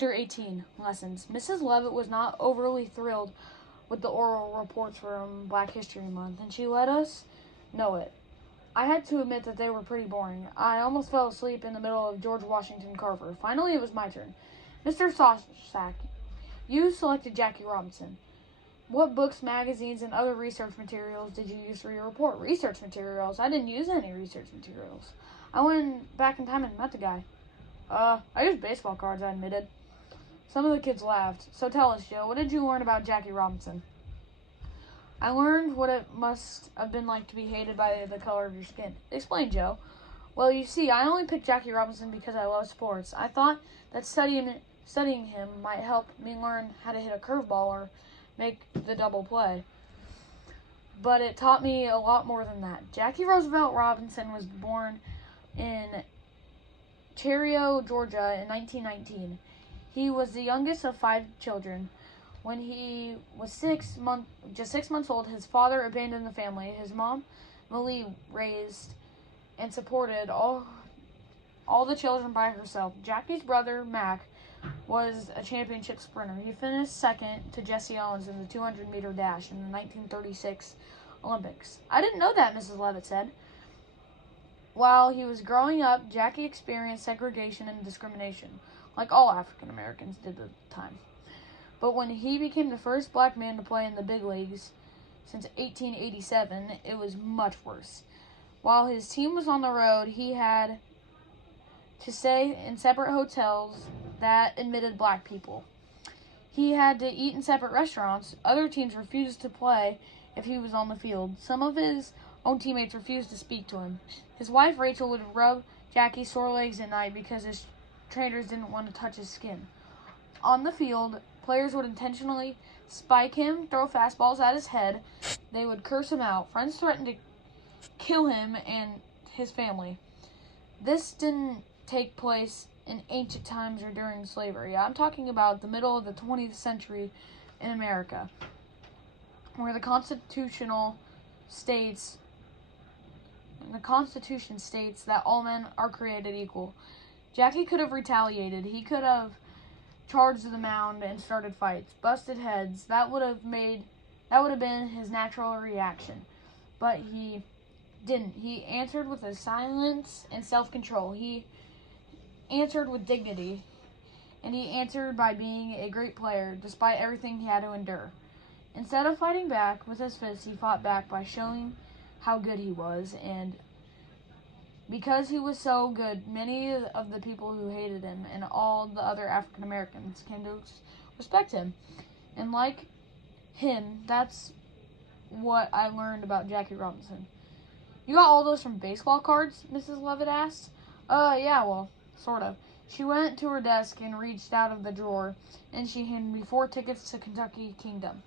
Chapter 18, Lessons. Mrs. Levitt was not overly thrilled with the oral reports from Black History Month, and she let us know it. I had to admit that they were pretty boring. I almost fell asleep in the middle of George Washington Carver. Finally, it was my turn. Mr. Sawsack, you selected Jackie Robinson. What books, magazines, and other research materials did you use for your report? Research materials? I didn't use any research materials. I went back in time and met the guy. I used baseball cards, I admitted. Some of the kids laughed. So tell us, Joe, what did you learn about Jackie Robinson? I learned what it must have been like to be hated by the color of your skin. Explain, Joe. Well, you see, I only picked Jackie Robinson because I love sports. I thought that studying him might help me learn how to hit a curveball or make the double play. But it taught me a lot more than that. Jackie Roosevelt Robinson was born in Cherio, Georgia in 1919. He was the youngest of 5 children. When he was just 6 months old, his father abandoned the family. His mom, Millie, raised and supported all the children by herself. Jackie's brother, Mac, was a championship sprinter. He finished second to Jesse Owens in the 200-meter dash in the 1936 Olympics. I didn't know that, Mrs. Levitt said. While he was growing up, Jackie experienced segregation and discrimination, like all African Americans did at the time. But when he became the first black man to play in the big leagues since 1887, it was much worse. While his team was on the road, he had to stay in separate hotels that admitted black people. He had to eat in separate restaurants. Other teams refused to play if he was on the field. Some of his own teammates refused to speak to him. His wife, Rachel, would rub Jackie's sore legs at night because his trainers didn't want to touch his skin. On the field, players would intentionally spike him, throw fastballs at his head. They would curse him out. Friends threatened to kill him and his family. This didn't take place in ancient times or during slavery. I'm talking about the middle of the 20th century in America, where the Constitution states that all men are created equal. Jackie could have retaliated. He could have charged the mound and started fights, busted heads. That would have been his natural reaction. But he didn't. He answered with a silence and self-control. He answered with dignity, and he answered by being a great player despite everything he had to endure. Instead of fighting back with his fists, he fought back by showing how good he was, and because he was so good, many of the people who hated him and all the other African Americans came to respect him. And like him, that's what I learned about Jackie Robinson. You got all those from baseball cards? Mrs. Levitt asked. Yeah, well, sort of. She went to her desk and reached out of the drawer, and she handed me 4 tickets to Kentucky Kingdom.